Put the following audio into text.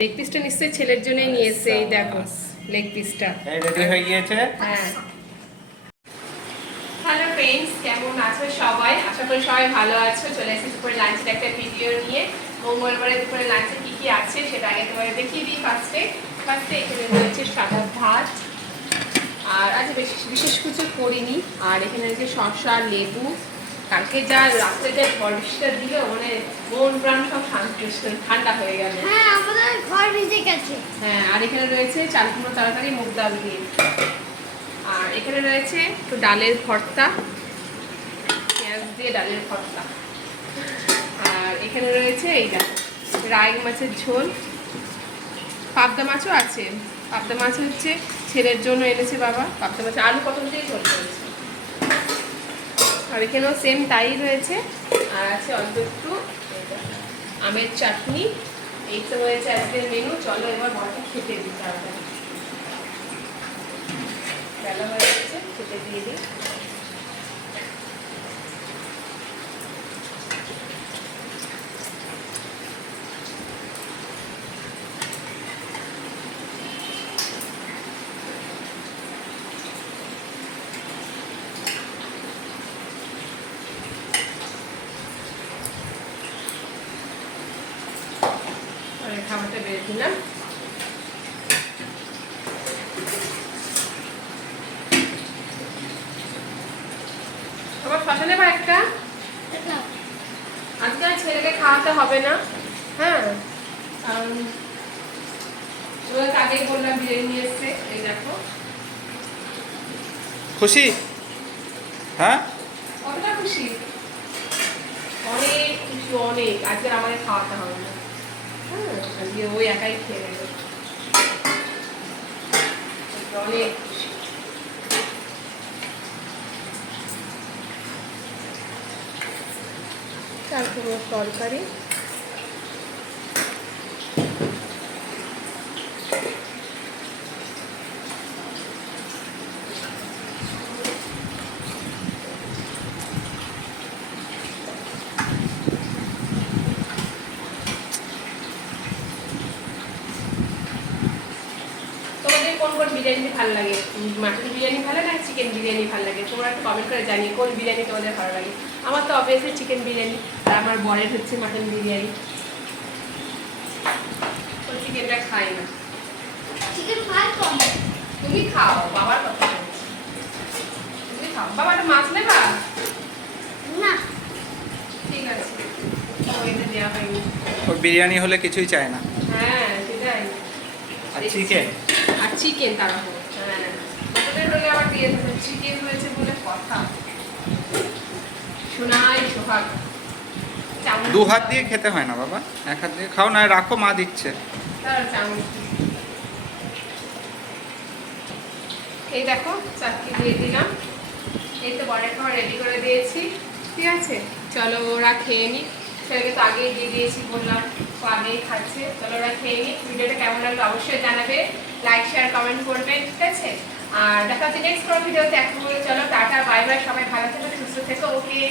Leg পিসটা নিশ্চয়ই ছেলের জন্যই নিয়ে এসেছে। এই দেখো লেগ পিসটা রেডি হয়ে গিয়েছে। হ্যাঁ। হ্যালো ফ্রেন্ডস, কেমন আছো সবাই? আশা করি সবাই ভালো আছো। চলে এসেছি দুপুরে লাঞ্চের একটা ভিডিও নিয়ে। মঙ্গলবারে দুপুরে লাঞ্চে কি কি আছে সেটা আগে তোমাকে দেখিয়ে দিই। ফার্স্টে এখানে রয়েছে সাদা ভাত, আর আজ বিশেষ কিছু করিনি। আর এখানে রয়েছে শসা, লেবু। কালকে যা রাত্রে যা বৃষ্টিটা দিল, মানে মন প্রাণ সব ঠান্ডা হয়ে গেল। হ্যাঁ, আমাদের ঘর ভিজে গেছে। হ্যাঁ, আর এখানে রয়েছে চাল কুমড়ো তরকারি মুগ ডাল দিয়ে। আর এখানে রয়েছে একটু ডালের ভর্তা, পেঁয়াজ দিয়ে ডালের ভর্তা। আর এখানে রয়েছে এইটা রাই মাছের ঝোল। পাবদা মাছও আছে। পাবদা মাছ হচ্ছে ছেলের জন্য এনেছে বাবা। পাবদা মাছ আলু পটল দিয়ে ঝোল করেছে। আর এখানেও সেম তাই রয়েছে। আর আছে অল্প একটু আমের চাটনি। এই তো হয়েছে আজকের মেনু। চলো এবার বড়টা খেতে দিই। তাড়াতাড়ি বেলা হয়ে গেছে, খেতে দিয়ে দিই। খাবারটা বেড়ে দিলাম। আবার শশা নেবা একটা? আজকে আর ছেলেকে খাওয়াতে হবে না। হ্যাঁ, কারণ আগেই বললাম বিরিয়ানি নিয়ে এসছে। এই দেখো, খুশি? হ্যাঁ, কতটা খুশি? অনেক খুশি, অনেক। আজকে আমাদের খাওয়াতে হবে না। হ্যাঁ, আজকে ওই একাই খেয়ে নেবে। অনেক খুশি। তারপর তরকারি। তোমাদের কোন কোন বিরিয়ানি ভালো লাগে? মাটন বিরিয়ানি ভালো লাগে, চিকেন বিরিয়ানি ভালো লাগে? তোমরা একটু কমেন্ট করে জানিয়ে কোন বিরিয়ানি তোমাদের ভালো লাগে। আমার তো অবভিয়াসলি চিকেন বিরিয়ানি, আর আমার বরের হচ্ছে মাটন বিরিয়ানি। চিকেনটা খাই না। চিকেন খাই কম। তুমি খাও, বাবার কথা বলছি। তুমি খাও। বাবা, একটা মাছ নেবা? না, ঠিক আছে, ওইটা দেওয়া হয়নি। ওর বিরিয়ানি হলে কিছুই চায় না। হ্যাঁ, সেটাই। আর চিকেন? আর চিকেন তারা হলো। হ্যাঁ, ওদের হলে আবার দিয়ে দেবে। চিকেন হয়েছে বলে কথা। সোনাই সোহাগ। দু হাত দিয়ে খেতে হয় না বাবা, এক হাত দিয়ে খাও। না রাখো, মা দিচ্ছে। এই দেখো চাটনি দিয়ে দিলাম। এই তো বরের খাবার রেডি করে দিয়েছি। ঠিক আছে, চলো ওরা খেয়ে নি। ছেলেকে তো আগেই দিয়ে দিয়েছি, বললাম ও আগেই খাচ্ছে। চলো ওরা খেয়ে নি। ভিডিওটা কেমন লাগলো অবশ্যই জানাবে, লাইক শেয়ার কমেন্ট করবে। ঠিক আছে, আর দেখা হচ্ছে নেক্সট কোনো ভিডিওতে। এখন চলো টাটা, বাই বাই। সবাই ভালো থেকো, সুস্থ থেকো। ওকে।